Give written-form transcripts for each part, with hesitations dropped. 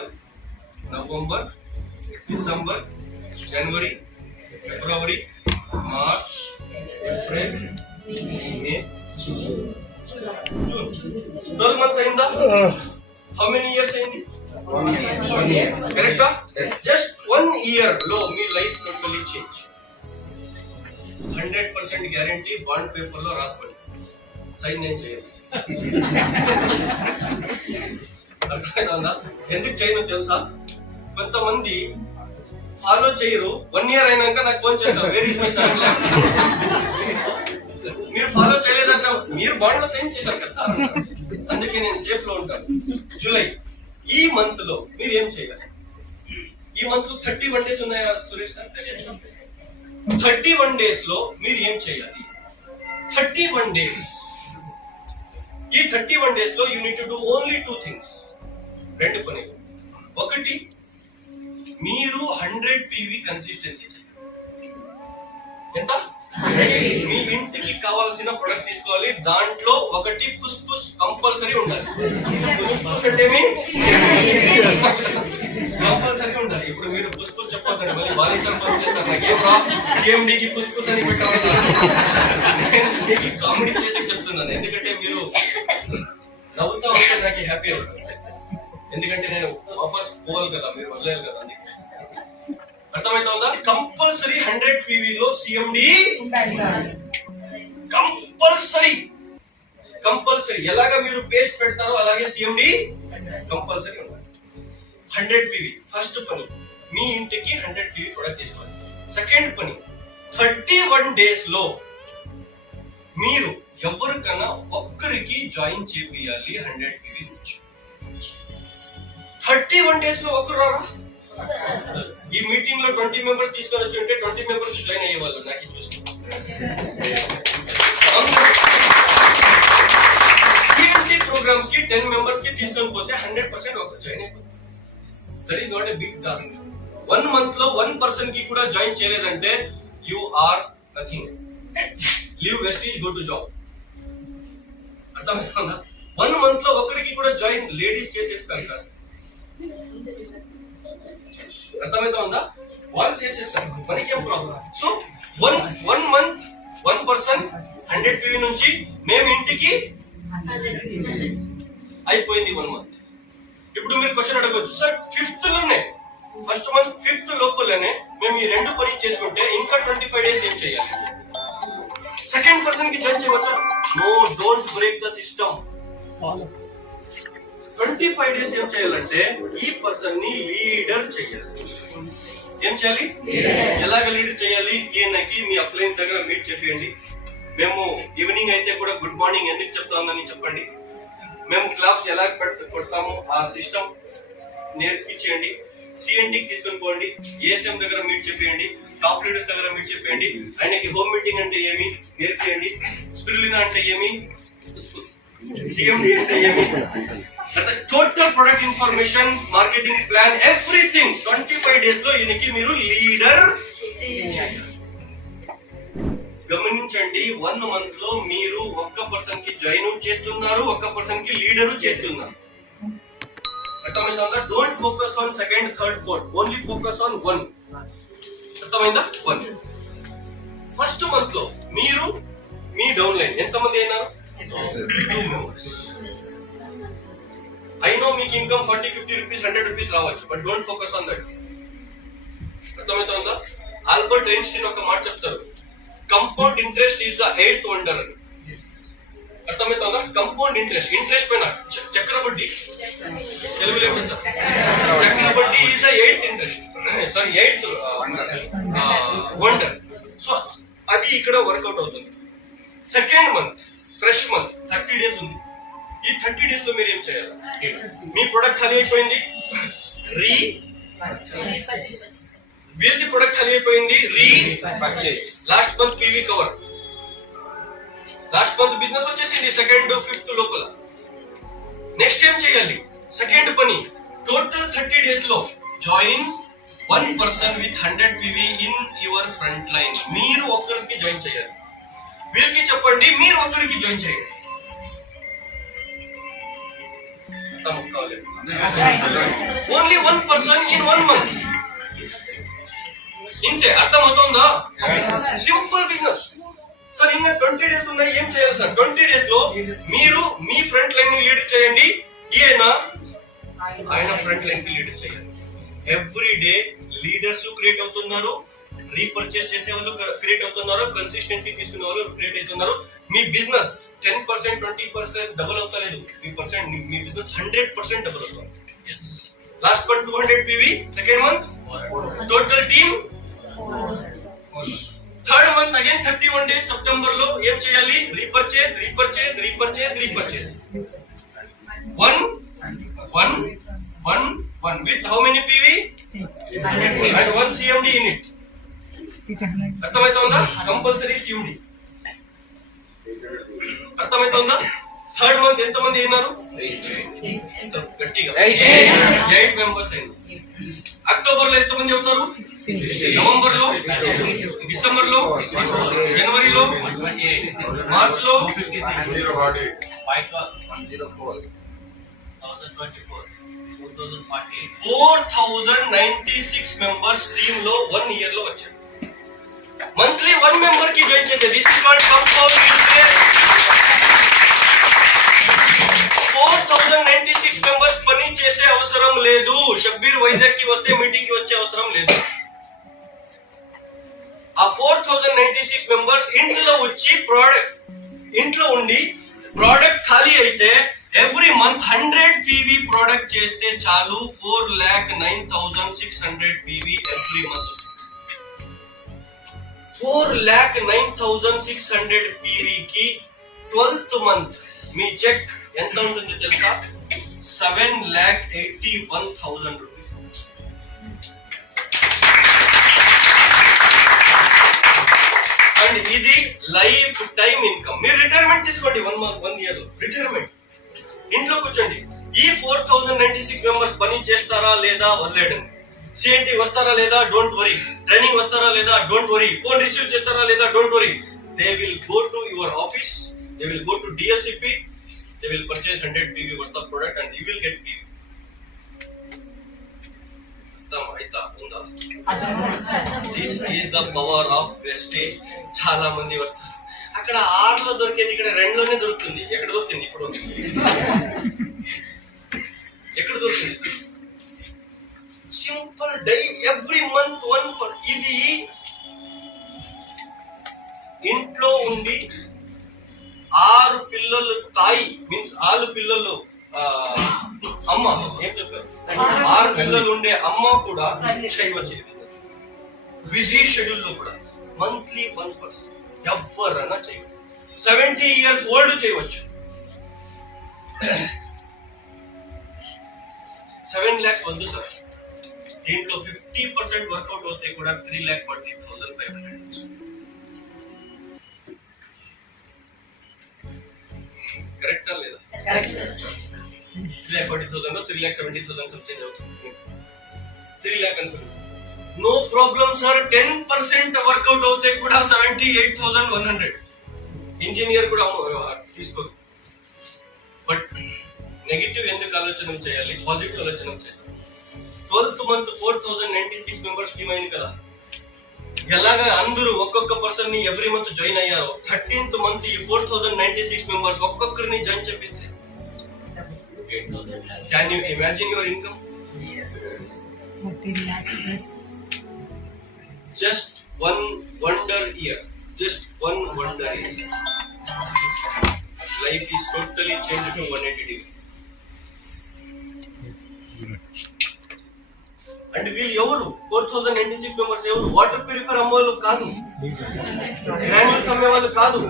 October, November, December, జనవరి, ఫిబ్రవరి, March, April, మే, June. 12 months అయిందా? How many years అయింది? 1 year. కరెక్టా? Just 1 year లో మీ life totally change. 100% guarantee bond paper లో రాసుకోండి, సైన్ నేను చేయాలి. అర్థమైందా? ఎందుకు చేయను తెలుసా? కొంతమంది ఫాలో చేయరు, 1 year అయినాక నాకు ఫోన్ చేస్తారు, వేర్ ఇస్ మై సైన్. మీరు ఫాలో చేయలేదంట, మీరు బాండ్ లో సైన్ చేశారు కదా సార్, అందుకే నేను సేఫ్ లో ఉంటాను. జూలై ఈ మంత్ లో మీరు ఏం చేయాలి? ఈ మంత్ లో 31 days ఉన్నాయా సురేష్ సార్? 31 days లో మీరు ఏం చేయాలి? 31 days, ఈ 31 days లో you need to do only 2 things. 2 పనులు. ఒకటి, మీరు 100 PV కన్సిస్టెన్సీ చేయాలి. ఎంత? మీ ఇంటికి కావాల్సిన ప్రొడక్ట్ తీసుకోవాలి, దాంట్లో ఒకటి పుస్ కంపల్సరీ ఉండాలి. పుస్ అంటే కంపల్సరీ ఉండాలి. ఇప్పుడు మీరు పుస్ చెప్పొద్దండి, మళ్ళీ బాలీసార్ ఫోన్ చేస్తారు, నాకేం రా CMD పుస్ అని పెట్టాలి. కామెడీ చేసి చెప్తున్నాను, ఎందుకంటే మీరు నవ్వుతా ఉంటే నాకు హ్యాపీ అవుతుంది. ఎందుకంటే నేను వాపస్ పోవాలి కదా, మీరు వదిలేదు కదా. అర్థమవుతుందా? కంపల్సరీ 100 PV లో CMD కంపల్సరీ. ఎలాగా మీరు పేస్ట్ పెడతారో అలాగే CMD కంపల్సరీ ఉండాలి. 100 PV ఫస్ట్ పని, మీ ఇంటికి 100 PV ప్రొడక్ట్ తీసుకోవాలి. సెకండ్ పని, 31 days లో మీరు ఎవరికన్నా ఒక్కరికి జాయిన్ చేయాలి 100 PV నుంచి. 31 days లో ఒక్కరు రారా? ఈ మీటింగ్ లో 20 members తీసుకొని వచ్చి ఉంటే 20 members జాయిన్ అయ్యేవాళ్ళు. నాకు చూసి ప్రోగ్రామ్స్ కి 10 members కి తీసుకొని పోతే 100% ఒకరు జాయిన్ అయిపోతారు. That is not a big task. 1 month లో 1 person కి కూడా జాయిన్ చేయలేదంటే you are nothing. Leave wastage, go to job. అర్థమవుతుందా? 1 month లో ఒకరికి కూడా జాయిన్ లేడీస్ చేసేస్తారు సార్. అర్థమవుతుందా? వాళ్ళు చేసేస్తారు, మనకి ఏం problem. So 1 month 1 person 100 PV నుంచి మేము ఇంటికి అయిపోయింది 1 month. ఇప్పుడు మీరు క్వశ్చన్ అడగవచ్చు, సార్ 5th లోనే, ఫస్ట్ మంత్ 5th లోపలనే మేము ఈ 2 పని చేసుకుంటే ఇంకా 25 days ఏం చేయాలి? సెకండ్ పర్సన్ కి జాయిన్ చేయవచ్చా? No, don't break the system. 25 days ఏం చేయాలంటే ఈ పర్సన్ ని లీడర్ చేయాలి. ఏం చేయాలి? ఎలాగ లీడర్ చేయాలి? ఈయనకి మీ అప్లయన్స్ దగ్గర మీట్ చెప్పండి. మేము ఈవినింగ్ అయితే కూడా గుడ్ మార్నింగ్ ఎందుకు చెప్తామని చెప్పండి. మేము క్లాప్స్ ఎలా కొడతాము ఆ సిస్టమ్ నేర్పించేయండి. CNDకి తీసుకొని పోండి, ASM దగ్గర మీట్ చెప్పేయండి, టాప్ లీడర్స్ దగ్గర మీట్ చెప్పేయండి. ఆయనకి హోమ్ మీటింగ్ అంటే ఏమి నేర్పియండి, స్పిరులినా అంటే ఏమి, CMD అంటే ఏమి, total product information, marketing plan, everything 25 days లో ఈయనకి మీరు లీడర్. గమనించండి, 1 month లో మీరు ఒక్క పర్సన్ కి జాయిన్ చేస్తున్నారు, ఒక్క పర్సన్ కి లీడరు చేస్తున్నారు. అర్థమైందా? Don't focus on second, third, fourth, only focus on 1. అర్థమైందా? 1. ఫస్ట్ మంత్ లో మీరు మీ డౌన్ లైన్ ఎంతమంది అయినారు? 2 members. I know మీకు ఇన్కమ్ 40-50 rupees 100 rupees రావచ్చు, but don't focus on that. అర్థమవుతుందా? ఆల్బర్ట్ ఐన్స్టీన్ ఒక మాట చెప్తారు, compound interest is the 8th wonder అని. అర్థమవుతుందా? కంపౌండ్ ఇంట్రెస్ట్, ఇంట్రెస్ట్ పైన చక్రవడ్డీ, తెలుగులో చెప్తారు చక్రవడ్డీ is the 8th interest, sorry 8th wonder. So అది ఇక్కడ వర్కౌట్ అవుతుంది. Second month fresh month 30 days ఉంది. ఈ 30 days లో మీరు ఏం చేయాలి? మీ ప్రొడక్ట్ ఖాళీ అయిపోయింది, వీళ్ళది ప్రొడక్ట్ ఖాళీ అయిపోయింది, last month PV cover, last month business వచ్చేసింది 2nd, 5th లోపల. నెక్స్ట్ ఏం చేయాలి? సెకండ్ పని, టోటల్ 30 days లో join 1 person with 100 PV in your front line. మీరు ఒక్కరికి జాయిన్ చేయాలి, వీళ్ళకి చెప్పండి, మీరు ఒక్కరికి జాయిన్ చేయండి. Only one person in 1 month. ఇంతే, అర్థమవుతుందా? Simple business sir. ఇంకా 20 days ఉన్నాయి, ఏం చేయాలి సార్? 20 days లో మీరు మీ ఫ్రంట్ లైన్ ని లీడ్ చేయండి, ఆయన ఫ్రంట్ లైన్ కి లీడ్ చేయాలి. ఎవ్రీ డే లీడర్స్ క్రియేట్ అవుతున్నారు, రీపర్చేస్ చేసే వాళ్ళు క్రియేట్ అవుతున్నారు, కన్సిస్టెన్సీ తీసుకునే వాళ్ళు క్రియేట్ అవుతున్నారు. మీ బిజినెస్ 10%, 20% డబుల్ అవుతలేదు, మీ బిజినెస్ 100% డబుల్ అవుతుంది. Last month 200 PV, second month total team, third month again 31 days September లో ఏం చేయాలి? Repurchase repurchase repurchase repurchase. 1 1 1 1 with how many PV and 1 CMD in it. అర్థమైతుందా? Compulsory CMD. అర్థమైతుందా? Third month ఎంత మంది అయినారు? గట్టిగా 8 మెంబర్స్ అయినారు. అక్టోబర్ లో ఎంత మంది అవుతారు? నవంబర్ లో, డిసెంబర్ లో, జనవరిలో, మార్చ్ లో 4096 మెంబర్స్ టీమ్ లో 1 year లో వచ్చారు. మంత్లీ 1 మెంబర్ కి జాయిన్ చేస్తే this is called compound interest. 4096 members పని చేసే అవసరం లేదు. షబ్బీర్ వైజాగ్ కి వస్తే మీటింగ్ కి వచ్చే అవసరం లేదు. ఆ 4096 మెంబర్స్ ఇంట్లో వచ్చి ఇంట్లో ఉండి ప్రోడక్ట్ ఖాళీ అయితే ఎవ్రీ మంత్ 100 PV ప్రోడక్ట్ చేస్తే చాలు. 4,09,600 PV ఎవ్రీ మంత్. 4,09,600 PV కి 12th మంత్ మీ చెక్ ఎంత ఉంటుంది తెలుసా? 7,81,000 రూపీస్. అండ్ ఇది లైఫ్ టైం ఇన్కమ్. మీరు రిటైర్మెంట్ తీసుకోండి 1 year లో రిటైర్మెంట్. ఇంట్లో కూర్చోండి. ఈ 4096 మెంబర్స్ పని చేస్తారా లేదా వదిలేయండి. CNT వస్తారా లేదా డోంట్ వరీ. ట్రైనింగ్ వస్తారా లేదా డోంట్ వరీ. ఫోన్ రిసీవ్ చేస్తారా లేదా don't worry. They will go to your office, they will go to DLCP, they will purchase 100 PV worth of product and you will get PV. This is the power of Vestige. చాలా మంది వస్తారు. అక్కడ 6 లో దొరికేది ఇక్కడ 2 లోనే దొరుకుతుంది. ఎక్కడ దొరుకుతుంది ఇప్పుడు? ఎక్కడ దొరుకుతుంది? సింపుల్ డై ఎవ్రీ మంత్ 1 ఇది ఇంట్లో ఉండి 6 పిల్లలు తాయి మీన్స్ 6 పిల్లలు అమ్మ ఏం చెప్తారు? 6 పిల్లలు ఉండే అమ్మ కూడా చేయవచ్చు. బిజీ షెడ్యూల్ లో కూడా మంత్లీ 1% ఎవరన్నా చేయవచ్చు. 70 years ఓల్డ్ చేయవచ్చు. 7 lakhs వద్దు సార్. దీంట్లో 50% వర్కౌట్ అవుతే కూడా 3,40,500. కరెక్టా లేదా? 3,40,000 3,70,000 సంథింగ్ అవుతుంది. 3 lakh అనుకోండి. No problem sir. 10% వర్కౌట్ అవుతే కూడా 78,100. ఇంజనీర్ కూడా తీసుకోదు. బట్ నెగిటివ్ ఎందుకు ఆలోచన చేయాలి? పాజిటివ్ ఆలోచన చేయాలి. 12th మంత్ 4,096 మెంబర్స్ టీమ్ అయింది కదా. ఎలాగా అందరూ ఒక్కొక్క పర్సన్ ని ఎవ్రీ మంత్ జాయిన్ అయ్యారు. 13th మంత్ ఈ 4,096 మెంబర్స్ ఒక్కొక్కరిని జాయిన్ చేపిస్తే can you imagine your income? Yes. 14 lakhs plus. Just one wonder year. Just one wonder year. Life is totally changed to 180 degrees. And వీళ్ళు ఎవరు? 4,096 members ఎవరు? Water purifier అమ్మేవాళ్ళు కాదు, granules అమ్మేవాళ్ళు కాదు.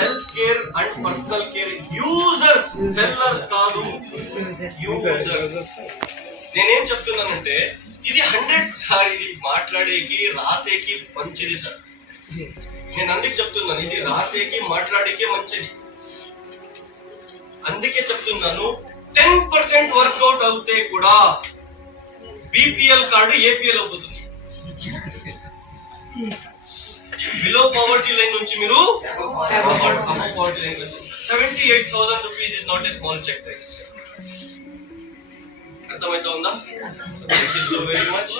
Health care and personal care users, sellers కాదు, users. నేనేం చెప్తున్నానంటే ఇది 100 సార్, ఇది మాట్లాడేకి రాసేకి మంచిది సార్. నేను అందుకే చెప్తున్నాను ఇది రాసేకి మాట్లాడేకి మంచిది. అందుకే చెప్తున్నాను 10% వర్కౌట్ అవుతే కూడా BPL కార్డు APL అవుతుంది. బిలో పవర్టీ లైన్ నుంచి మీరు అబౌవ్ పవర్టీ లైన్ వచ్చి 78,000 rupees is not a small check. అర్థమైతా ఉందా? Thank you so very much.